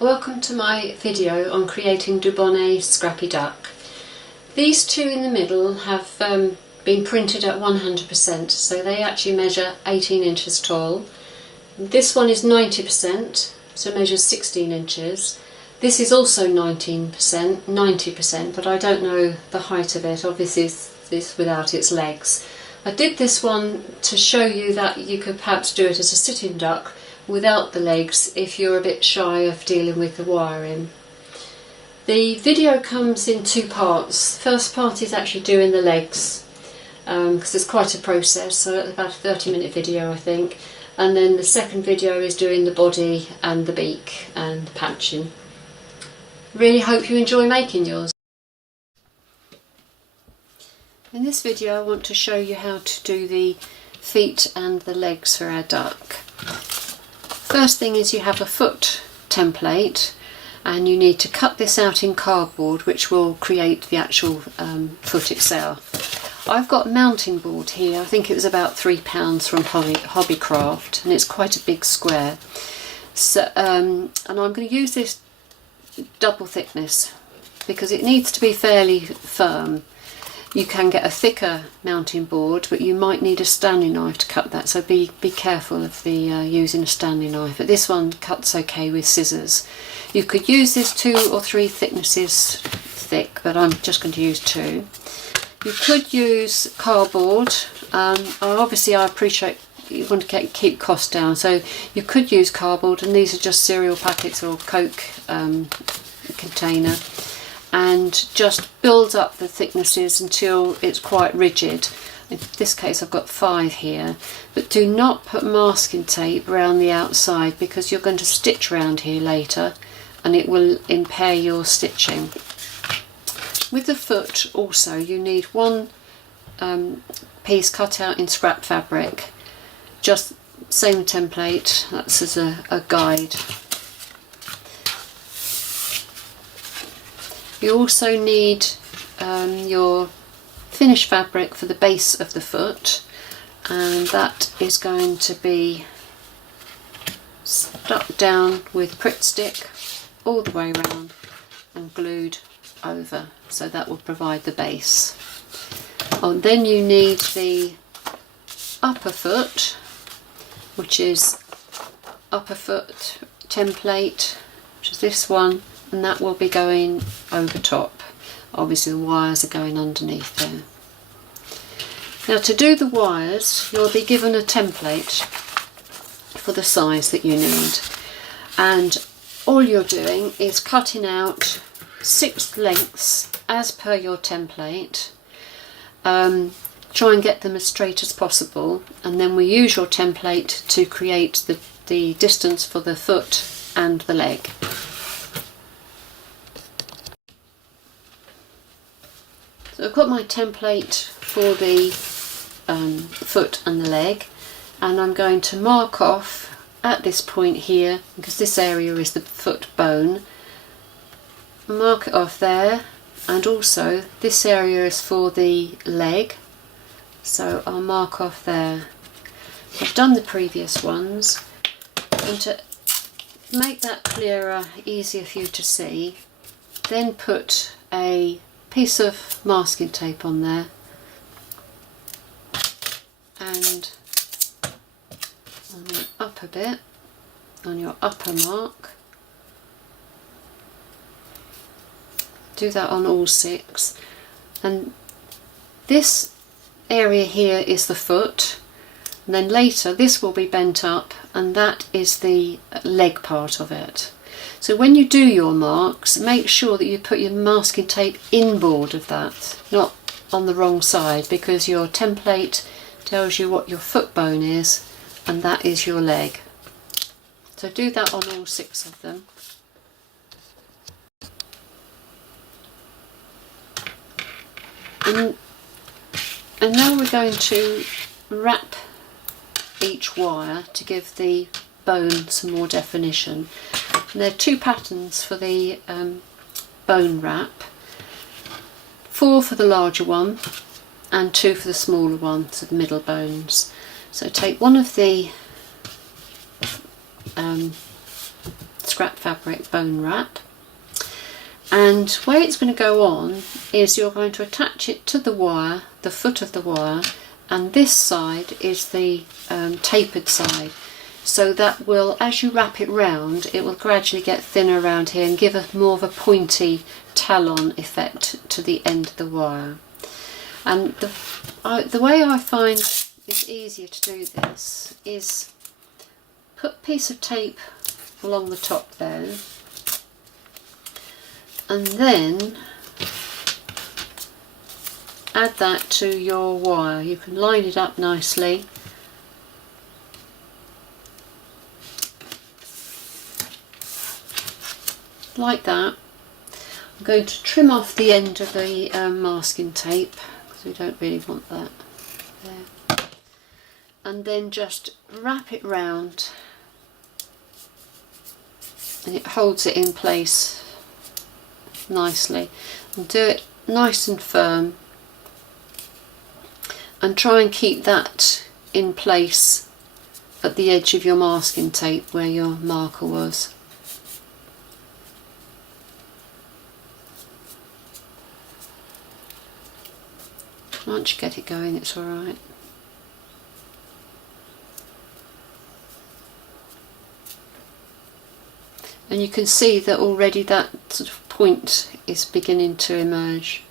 Welcome to my video on creating Dubonnet Scrappy Duck. These two in the middle have been printed at 100%, so they actually measure 18 inches tall. This one is 90%, so measures 16 inches. This is also 90%, but I don't know the height of it. Obviously this without its legs. I did this one to show you that you could perhaps do it as a sitting duck without the legs if you're a bit shy of dealing with the wiring. The video comes in two parts. The first part is actually doing the legs, because it's quite a process, so it's about a 30-minute video I think, and then the second video is doing the body and the beak and the patching. Really hope you enjoy making yours. In this video I want to show you how to do the feet and the legs for our duck. First thing is you have a foot template, and you need to cut this out in cardboard, which will create the actual foot itself. I've got a mounting board here. I think it was about £3 from Hobbycraft, and it's quite a big square. So, and I'm going to use this double thickness because it needs to be fairly firm. You can get a thicker mounting board, but you might need a Stanley knife to cut that, so be careful of the using a Stanley knife. But this one cuts okay with scissors. You could use this 2 or 3 thicknesses thick, but I'm just going to use 2. You could use cardboard. Obviously I appreciate you want to keep costs down, so you could use cardboard, and these are just cereal packets or Coke container, and just build up the thicknesses until it's quite rigid. In this case I've got 5 here, but do not put masking tape around the outside because you're going to stitch around here later and it will impair your stitching. With the foot also you need one piece cut out in scrap fabric, just same template, that's as a guide. You also need your finished fabric for the base of the foot, and that is going to be stuck down with Pritt stick all the way around and glued over, so that will provide the base. And then you need the upper foot, which is upper foot template, which is this one, and that will be going over top. Obviously the wires are going underneath there. Now to do the wires you'll be given a template for the size that you need, and all you're doing is cutting out 6 lengths as per your template. Try and get them as straight as possible, and then we use your template to create the distance for the foot and the leg. So I've got my template for the foot and the leg, and I'm going to mark off at this point here, because this area is the foot bone. Mark it off there, and also this area is for the leg, so I'll mark off there. I've done the previous ones, and to make that clearer, easier for you to see, then put a piece of masking tape on there, and on the upper bit, on your upper mark, do that on all 6, and this area here is the foot, and then later this will be bent up, and that is the leg part of it. So when you do your marks, make sure that you put your masking tape inboard of that, not on the wrong side, because your template tells you what your foot bone is, and that is your leg. So do that on all 6 of them. And now we're going to wrap each wire to give the bone some more definition. And there are 2 patterns for the bone wrap, 4 for the larger one and 2 for the smaller one, so the middle bones. So take one of the scrap fabric bone wrap. And where it's going to go on is you're going to attach it to the wire, the foot of the wire, and this side is the tapered side. So that will, as you wrap it round, it will gradually get thinner around here and give a more of a pointy talon effect to the end of the wire. And the way I find it's easier to do this is put a piece of tape along the top there, and then add that to your wire. You can line it up nicely. Like that. I'm going to trim off the end of the masking tape because we don't really want that there. And then just wrap it round, and it holds it in place nicely. And do it nice and firm, and try and keep that in place at the edge of your masking tape where your marker was. Once you get it going, it's alright. And you can see that already that sort of point is beginning to emerge.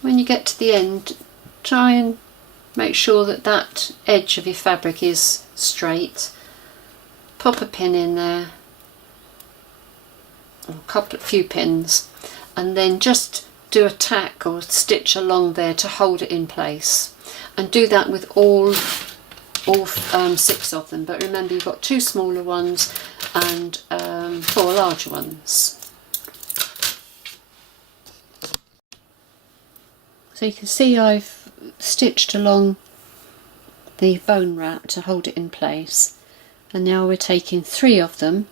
When you get to the end, try and make sure that that edge of your fabric is straight. Pop a pin in there, or a few pins, and then just do a tack or stitch along there to hold it in place. And do that with all 6 of them. But remember, you've got 2 smaller ones and 4 larger ones. So you can see I've stitched along the bone wrap to hold it in place, and now we're taking 3 of them,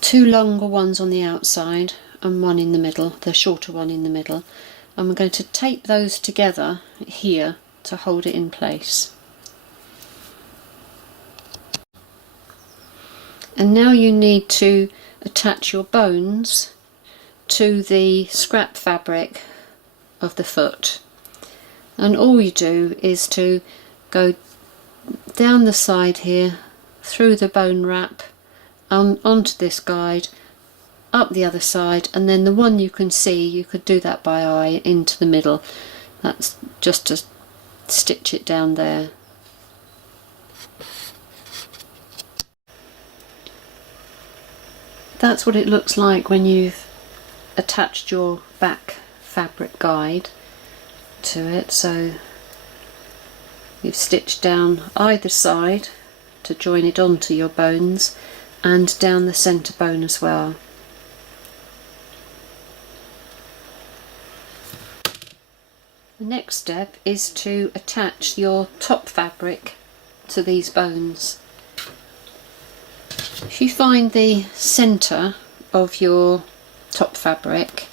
2 longer ones on the outside and 1 in the middle, the shorter one in the middle, and we're going to tape those together here to hold it in place. And now you need to attach your bones to the scrap fabric of the foot, and all you do is to go down the side here, through the bone wrap, onto this guide, up the other side, and then the one you can see, you could do that by eye, into the middle. That's just to stitch it down there. That's what it looks like when you've attached your back fabric guide to it. So you've stitched down either side to join it onto your bones, and down the centre bone as well. The next step is to attach your top fabric to these bones. If you find the centre of your top fabric,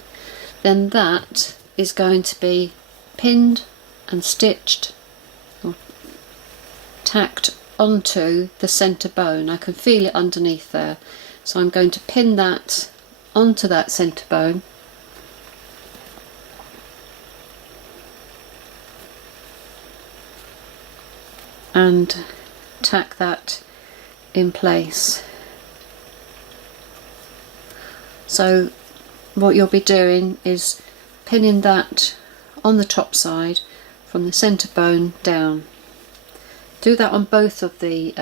then that is going to be pinned and stitched or tacked onto the centre bone. I can feel it underneath there, so I'm going to pin that onto that centre bone, and tack that in place. So what you'll be doing is pinning that on the top side from the centre bone down. Do that on both of the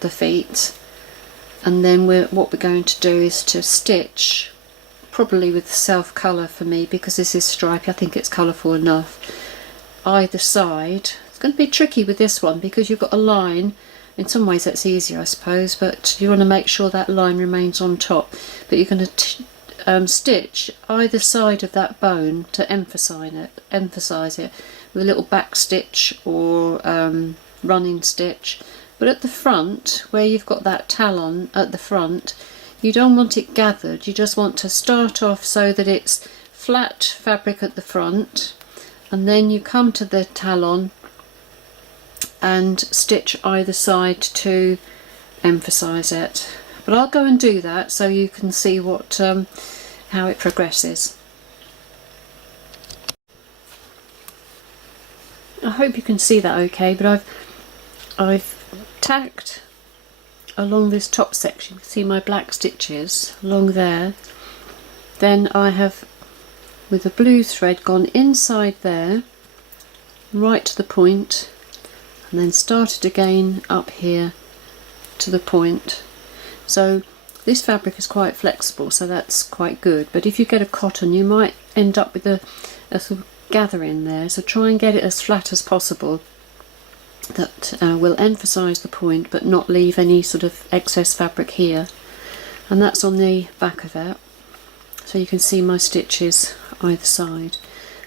feet, and then what we're going to do is to stitch, probably with self colour for me because this is stripy, I think it's colourful enough, either side. It's going to be tricky with this one because you've got a line. In some ways that's easier, I suppose, but you want to make sure that line remains on top. But you're going to stitch either side of that bone to emphasise it with a little back stitch or running stitch, but at the front where you've got that talon at the front, you don't want it gathered, you just want to start off so that it's flat fabric at the front, and then you come to the talon and stitch either side to emphasize it. But I'll go and do that so you can see what how it progresses. I hope you can see that okay, but I've tacked along this top section. You can see my black stitches along there. Then I have, with a blue thread, gone inside there, right to the point, and then started again up here to the point. So this fabric is quite flexible, so that's quite good. But if you get a cotton, you might end up with a sort of gather in there, so try and get it as flat as possible. That will emphasize the point but not leave any sort of excess fabric here, and that's on the back of it, so you can see my stitches either side.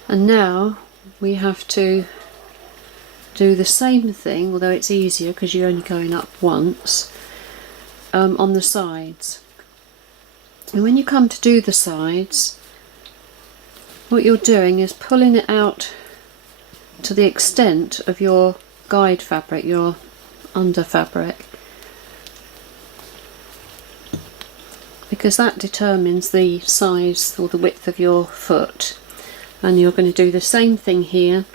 And now we have to do the same thing, although it's easier because you're only going up once, on the sides. And when you come to do the sides, what you're doing is pulling it out to the extent of your guide fabric, your under fabric, because that determines the size or the width of your foot. And you're going to do the same thing here.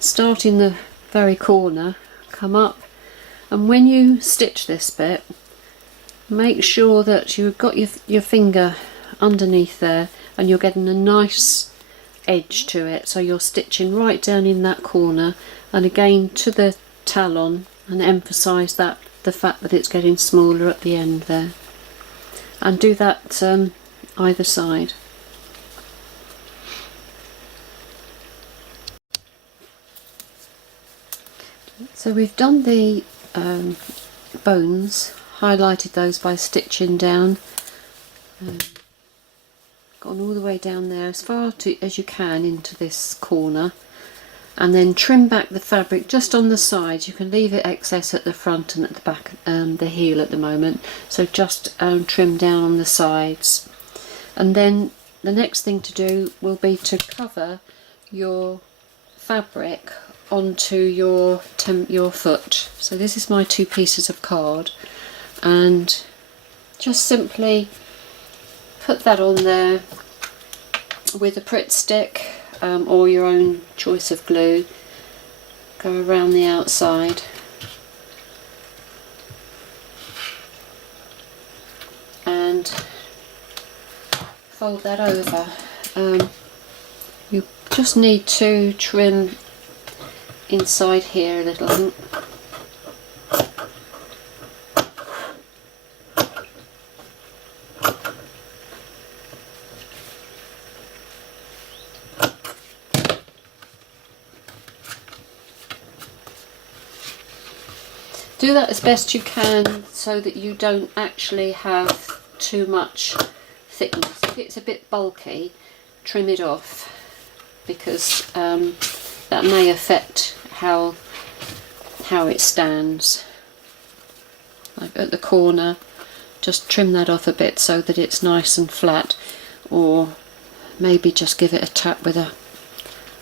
Start in the very corner, come up, and when you stitch this bit, make sure that you've got your finger underneath there and you're getting a nice edge to it, so you're stitching right down in that corner and again to the talon, and emphasize that the fact that it's getting smaller at the end there, and do that either side. So we've done the bones, highlighted those by stitching down, gone all the way down there as far as you can into this corner, and then trim back the fabric just on the sides. You can leave it excess at the front and at the back, the heel at the moment, so just trim down on the sides. And then the next thing to do will be to cover your fabric onto your foot. So this is my 2 pieces of card, and just simply put that on there with a Pritt stick or your own choice of glue. Go around the outside and fold that over. You just need to trim inside here a little. Do that as best you can so that you don't actually have too much thickness. If it's a bit bulky, trim it off, because that may affect how it stands. Like at the corner, just trim that off a bit so that it's nice and flat, or maybe just give it a tap with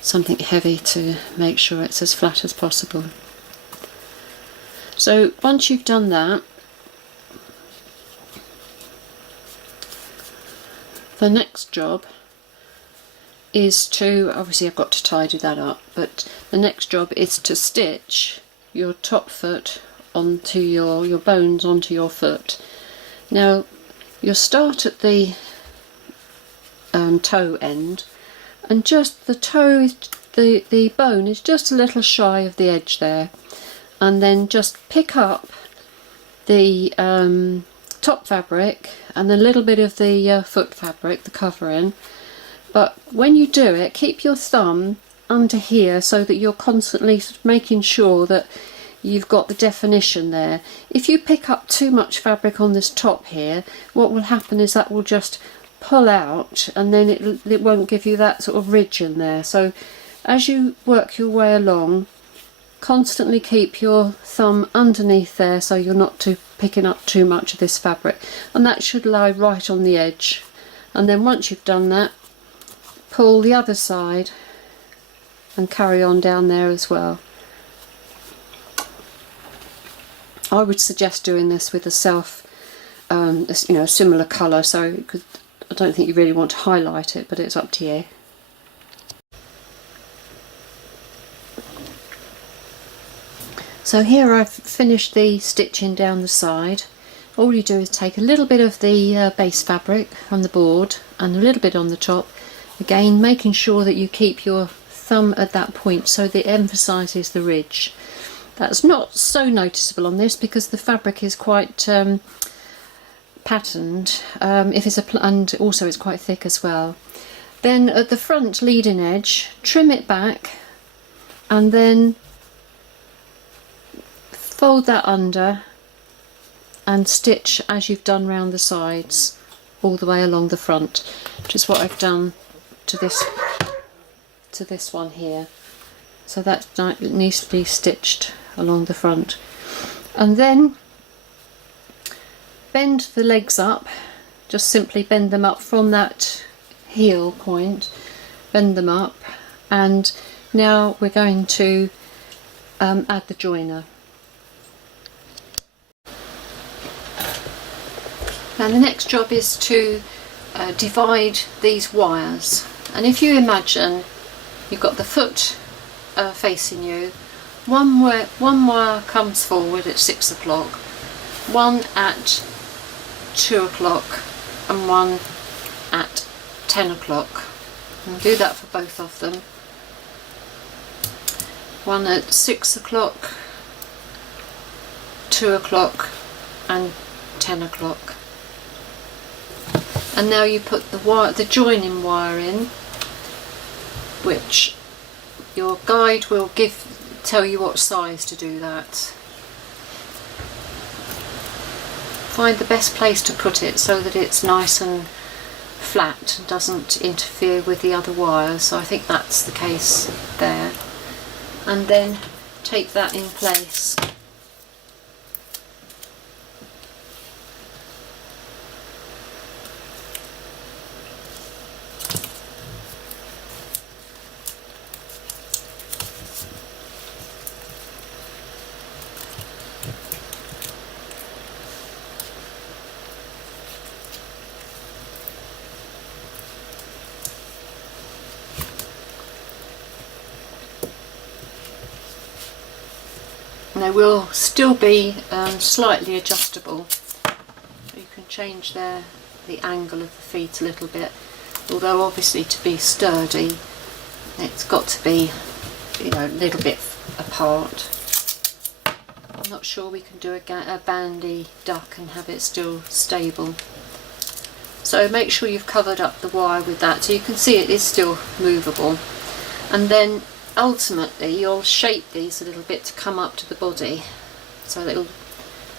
something heavy to make sure it's as flat as possible. So once you've done that, the next job is to, obviously I've got to tidy that up, but the next job is to stitch your top foot onto your bones onto your foot. Now you'll start at the toe end, and just the toe, the bone is just a little shy of the edge there, and then just pick up the top fabric and a little bit of the foot fabric, the covering. But when you do it, keep your thumb under here so that you're constantly making sure that you've got the definition there. If you pick up too much fabric on this top here, what will happen is that will just pull out, and then it won't give you that sort of ridge in there. So as you work your way along, Constantly keep your thumb underneath there so you're not picking up too much of this fabric, and that should lie right on the edge. And then once you've done that, pull the other side and carry on down there as well. I would suggest doing this with a similar colour, so I don't think you really want to highlight it, but it's up to you. So here I've finished the stitching down the side. All you do is take a little bit of the base fabric from the board and a little bit on the top, again making sure that you keep your thumb at that point so that it emphasises the ridge. That's not so noticeable on this because the fabric is quite patterned, and also it's quite thick as well. Then at the front leading edge, trim it back and then fold that under and stitch as you've done round the sides all the way along the front, which is what I've done to this one here. So that needs to be stitched along the front, and then bend the legs up, just simply bend them up from that heel point, bend them up, and now we're going to add the joiner. Now the next job is to divide these wires, and if you imagine you've got the foot facing you, one wire comes forward at 6 o'clock, one at 2 o'clock and one at 10 o'clock. And do that for both of them. One at 6 o'clock, 2 o'clock and 10 o'clock. And now you put the joining wire in, which your guide will tell you what size to do that. Find the best place to put it so that it's nice and flat and doesn't interfere with the other wires. So I think that's the case there. And then take that in place. And they will still be slightly adjustable. You can change the angle of the feet a little bit, although obviously to be sturdy it's got to be, a little bit apart. I'm not sure we can do a bandy duck and have it still stable. So make sure you've covered up the wire with that so you can see it is still movable. And then ultimately you'll shape these a little bit to come up to the body so that it'll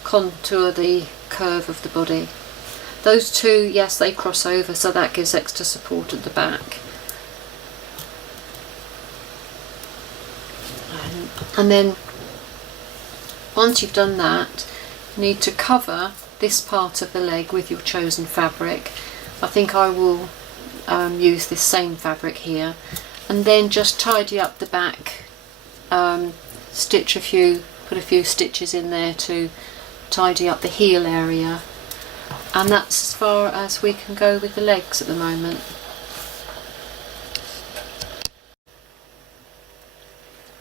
contour the curve of the body. Those two, yes, they cross over, so that gives extra support at the back. And then once you've done that, you need to cover this part of the leg with your chosen fabric. I think I will use this same fabric here. And then just tidy up the back, put a few stitches in there to tidy up the heel area, and that's as far as we can go with the legs at the moment.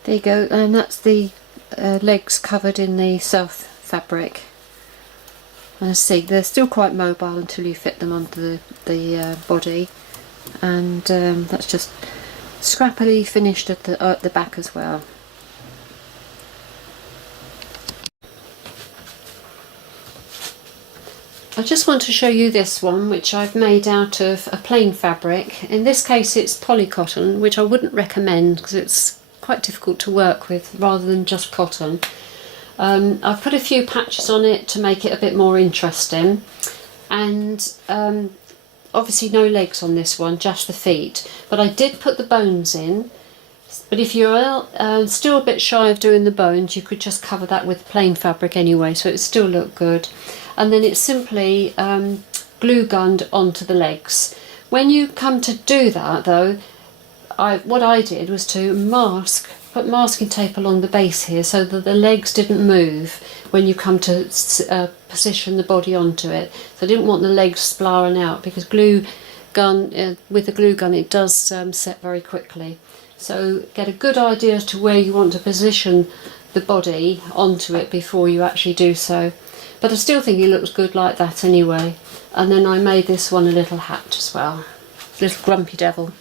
There you go, and that's the legs covered in the self fabric. And see, they're still quite mobile until you fit them onto the body, and that's just scrappily finished at the back as well. I just want to show you this one, which I've made out of a plain fabric. In this case it's polycotton, which I wouldn't recommend because it's quite difficult to work with rather than just cotton. I've put a few patches on it to make it a bit more interesting, and obviously no legs on this one, just the feet, but I did put the bones in But if you're still a bit shy of doing the bones, you could just cover that with plain fabric anyway, so it still look good. And then it's simply glue gunned onto the legs. When you come to do that though, what I did was to put masking tape along the base here so that the legs didn't move when you come to position the body onto it. So I didn't want the legs splarring out, because with the glue gun it does set very quickly. So get a good idea as to where you want to position the body onto it before you actually do so. But I still think it looks good like that anyway. And then I made this one a little hat as well, little grumpy devil.